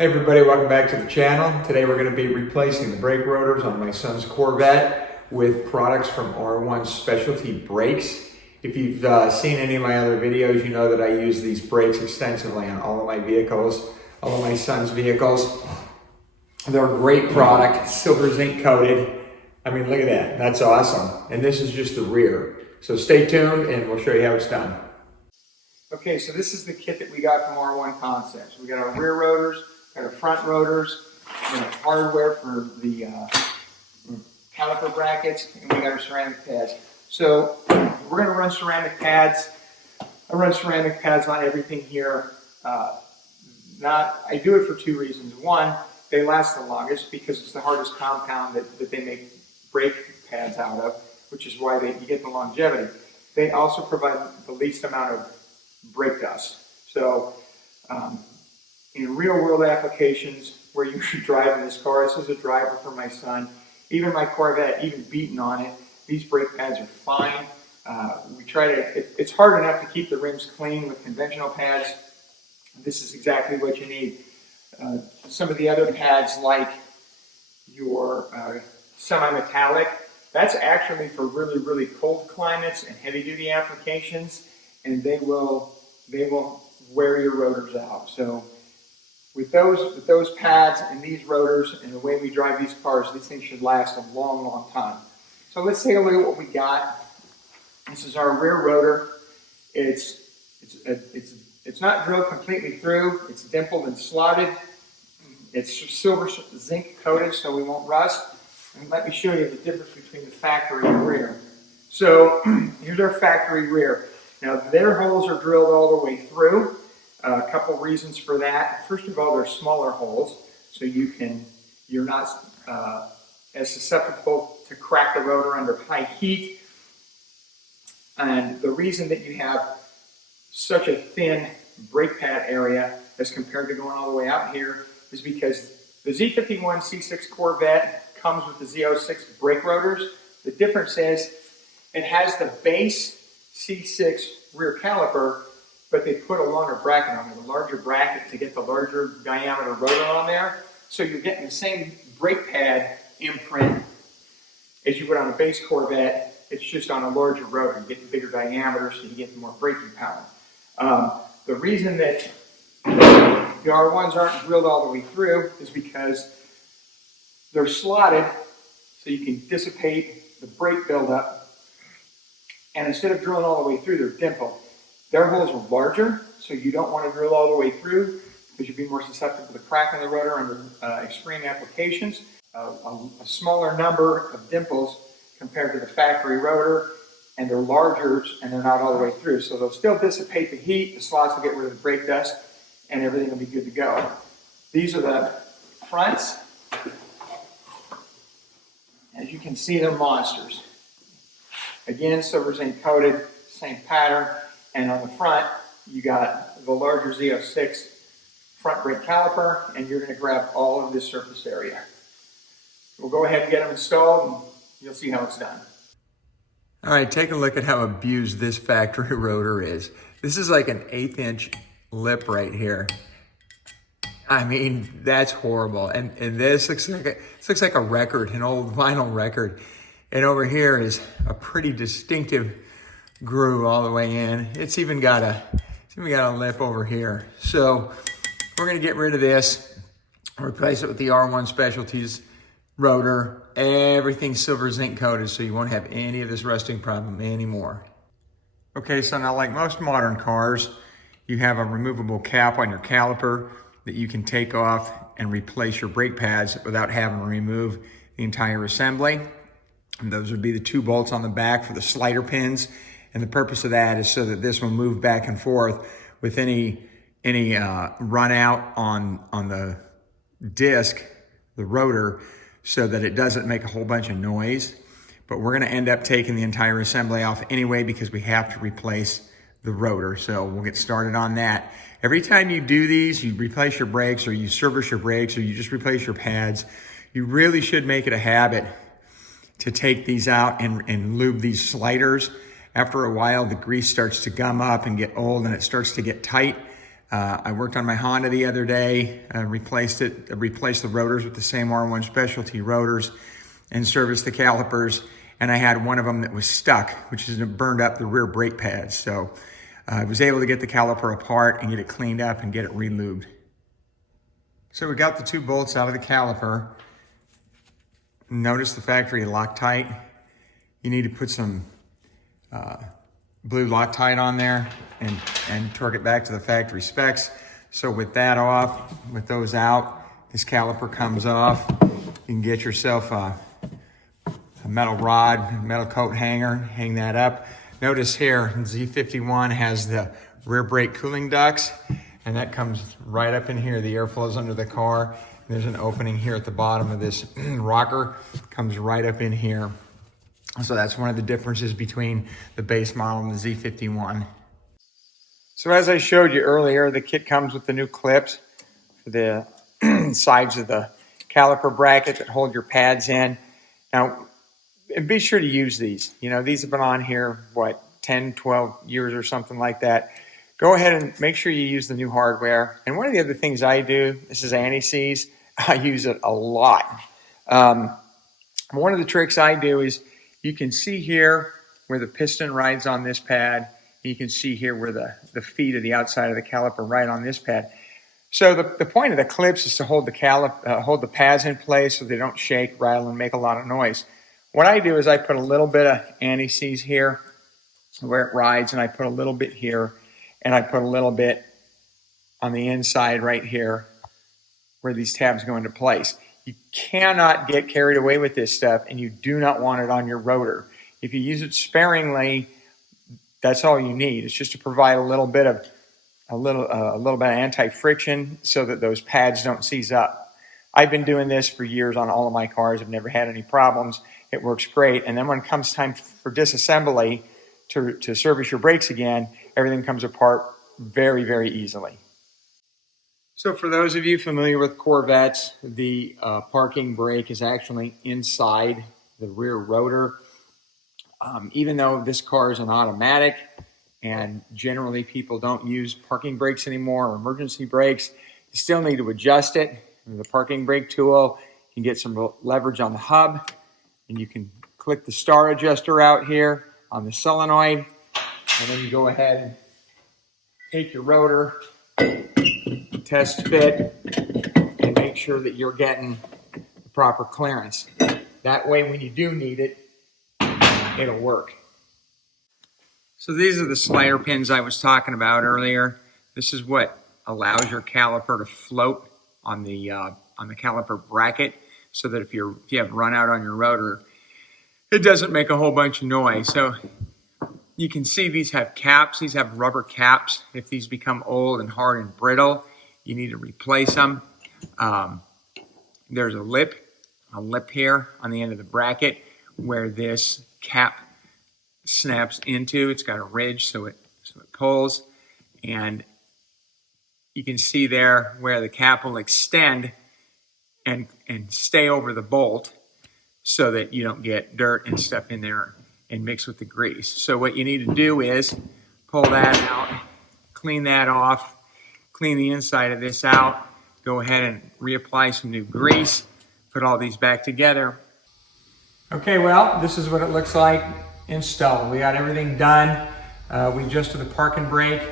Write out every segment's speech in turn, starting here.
Hey everybody, welcome back to the channel. Today we're going to be replacing the brake rotors on my son's Corvette with products from R1 Specialty Brakes. If you've seen any of my other videos, you know that I use these brakes extensively on all of my vehicles, all of my son's vehicles. They're a great product, silver zinc coated. I mean, look at that, that's awesome. And this is just the rear. So stay tuned and we'll show you how it's done. Okay, so this is the kit that we got from R1 Concepts. We got our rear rotors, got our front rotors, we got hardware for the caliper brackets, and we got our ceramic pads. So we're going to run ceramic pads. I run ceramic pads on everything here. I do it for two reasons. One, they last the longest because it's the hardest compound that they make brake pads out of, which is why you get the longevity. They also provide the least amount of brake dust. So in real world applications where you should drive in this car, this is a driver for my son, even my Corvette, even beaten on it, these brake pads are fine. It's hard enough to keep the rims clean with conventional pads. This is exactly what you need. Some of the other pads like your semi-metallic, that's actually for really, really cold climates and heavy duty applications, and they will wear your rotors out. So with those pads and these rotors and the way we drive these cars, these things should last a long, long time. So let's take a look at what we got. This is our rear rotor. It's not drilled completely through. It's dimpled and slotted. It's silver zinc coated so we won't rust. And let me show you the difference between the factory and rear. So here's our factory rear. Now their holes are drilled all the way through. A couple reasons for that. First of all, they're smaller holes, so you're not as susceptible to crack the rotor under high heat. And the reason that you have such a thin brake pad area as compared to going all the way out here is because the Z51 C6 Corvette comes with the Z06 brake rotors. The difference is it has the base C6 rear caliper, but they put a longer bracket on it, a larger bracket to get the larger diameter rotor on there. So you're getting the same brake pad imprint as you would on a base Corvette. It's just on a larger rotor. You get the bigger diameter so you get more braking power. The reason that the R1s aren't drilled all the way through is because they're slotted so you can dissipate the brake buildup. And instead of drilling all the way through, they're dimpled. Their holes are larger, so you don't want to drill all the way through because you'd be more susceptible to cracking the rotor under extreme applications. A smaller number of dimples compared to the factory rotor, and they're larger and they're not all the way through. So they'll still dissipate the heat, the slots will get rid of the brake dust, and everything will be good to go. These are the fronts. As you can see, they're monsters. Again, silver zinc coated, same pattern. And on the front, you got the larger Z06 front brake caliper, and you're going to grab all of this surface area. We'll go ahead and get them installed, and you'll see how it's done. All right, take a look at how abused this factory rotor is. This is like an 1/8 inch lip right here. I mean, that's horrible. And this looks like a record, an old vinyl record. And over here is a pretty distinctive groove all the way in. It's even got a lip over here. So we're gonna get rid of this, replace it with the R1 Specialties rotor. Everything's silver zinc coated, so you won't have any of this rusting problem anymore. Okay, so now like most modern cars, you have a removable cap on your caliper that you can take off and replace your brake pads without having to remove the entire assembly. And those would be the 2 bolts on the back for the slider pins. And the purpose of that is so that this will move back and forth with any run out on the disc, the rotor, so that it doesn't make a whole bunch of noise. But we're gonna end up taking the entire assembly off anyway because we have to replace the rotor. So we'll get started on that. Every time you do these, you replace your brakes or you service your brakes or you just replace your pads, you really should make it a habit to take these out and lube these sliders. After a while, the grease starts to gum up and get old and it starts to get tight. I worked on my Honda the other day, replaced the rotors with the same R1 specialty rotors and serviced the calipers. And I had one of them that was stuck, which is burned up the rear brake pads. So I was able to get the caliper apart and get it cleaned up and get it re-lubed. So we got the 2 bolts out of the caliper. Notice the factory Loctite. You need to put some blue Loctite on there and torque it back to the factory specs. So with that off, with those out, this caliper comes off. You can get yourself a metal rod, metal coat hanger, hang that up. Notice here, Z51 has the rear brake cooling ducts, and that comes right up in here. The air flows under the car. There's an opening here at the bottom of this rocker, comes right up in here. So that's one of the differences between the base model and the Z51. So as I showed you earlier, the kit comes with the new clips for the sides of the caliper bracket that hold your pads in. Now, be sure to use these. You know, these have been on here, 10, 12 years or something like that. Go ahead and make sure you use the new hardware. And one of the other things I do, this is anti-seize, I use it a lot. One of the tricks I do is, you can see here where the piston rides on this pad. You can see here where the feet of the outside of the caliper ride on this pad. So the point of the clips is to hold the pads in place so they don't shake, rattle, and make a lot of noise. What I do is I put a little bit of anti-seize here where it rides, and I put a little bit here, and I put a little bit on the inside right here where these tabs go into place. You cannot get carried away with this stuff, and you do not want it on your rotor. If you use it sparingly, that's all you need. It's just to provide a little bit of anti-friction so that those pads don't seize up. I've been doing this for years on all of my cars. I've never had any problems. It works great. And then when it comes time for disassembly to service your brakes again, everything comes apart very, very easily. So for those of you familiar with Corvettes, the parking brake is actually inside the rear rotor. Even though this car is an automatic and generally people don't use parking brakes anymore or emergency brakes, you still need to adjust it. The parking brake tool, you can get some leverage on the hub, and you can click the star adjuster out here on the solenoid, and then you go ahead and take your rotor, test fit, and make sure that you're getting the proper clearance. That way, when you do need it, it'll work. So these are the slider pins I was talking about earlier. This is what allows your caliper to float on the caliper bracket, so that if you have run out on your rotor, it doesn't make a whole bunch of noise. So you can see these have caps. These have rubber caps. If these become old and hard and brittle, you need to replace them. There's a lip here on the end of the bracket where this cap snaps into. It's got a ridge, so it pulls, and you can see there where the cap will extend and stay over the bolt so that you don't get dirt and stuff in there and mix with the grease. So what you need to do is pull that out, clean that off, clean the inside of this out, go ahead and reapply some new grease, put all these back together. Okay, well, this is what it looks like installed. We got everything done. We adjusted the parking brake.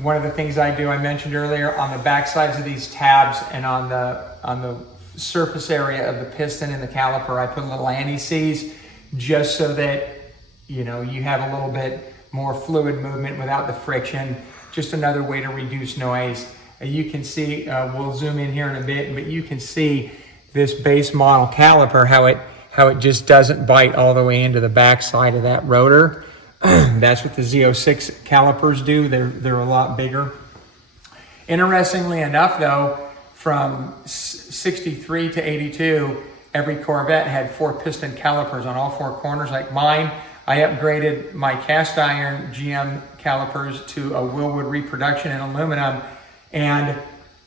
One of the things I do, I mentioned earlier, on the back sides of these tabs and on the surface area of the piston and the caliper, I put a little anti-seize just so that you have a little bit more fluid movement without the friction. Just another way to reduce noise. You can see, we'll zoom in here in a bit, but you can see this base model caliper, how it just doesn't bite all the way into the back side of that rotor. That's what the Z06 calipers do. They're a lot bigger. Interestingly enough, though, from 63 to 82, every Corvette had 4 piston calipers on all 4 corners like mine. I upgraded my cast iron GM calipers to a Willwood reproduction in aluminum, and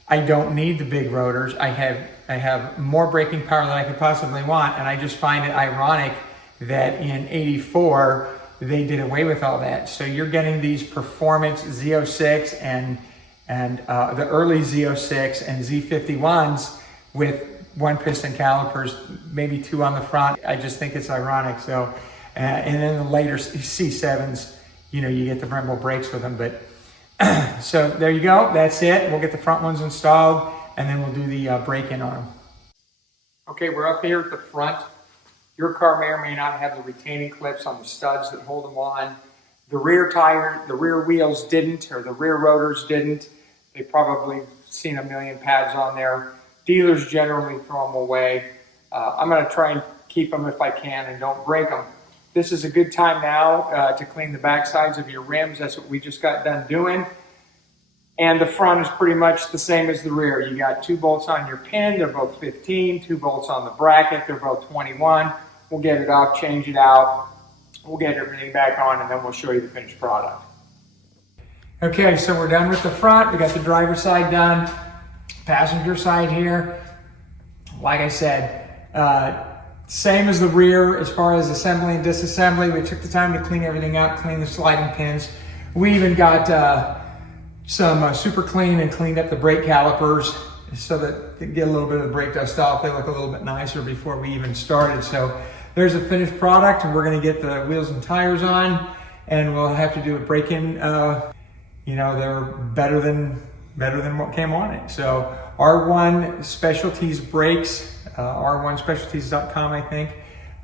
I don't need the big rotors. I have more braking power than I could possibly want, and I just find it ironic that in 84, they did away with all that. So you're getting these performance Z06 and And the early Z06 and Z51s with one piston calipers, maybe two on the front. I just think it's ironic. So, and then the later C7s, you know, you get the Brembo brakes with them. But so there you go. That's it. We'll get the front ones installed, and then we'll do the brake-in on them. Okay, we're up here at the front. Your car may or may not have the retaining clips on the studs that hold them on. The rear tire, the rear wheels didn't, or the rear rotors didn't. They've probably seen a million pads on there. Dealers generally throw them away. I'm going to try and keep them if I can and don't break them. This is a good time now to clean the back sides of your rims. That's what we just got done doing. And the front is pretty much the same as the rear. You got 2 bolts on your pin. They're both 15. 2 bolts on the bracket. They're both 21. We'll get it off, change it out. We'll get everything back on, and then we'll show you the finished product. Okay, so we're done with the front. We got the driver's side done. Passenger side here. Like I said, same as the rear as far as assembly and disassembly. We took the time to clean everything up, clean the sliding pins. We even got some super clean and cleaned up the brake calipers so that they get a little bit of the brake dust off. They look a little bit nicer before we even started. So there's a finished product, and we're going to get the wheels and tires on, and we'll have to do a break-in. You know, they're better than what came on it. So R1 Specialties brakes, r1specialties.com, I think.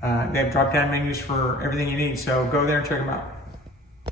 They have drop-down menus for everything you need. So go there and check them out.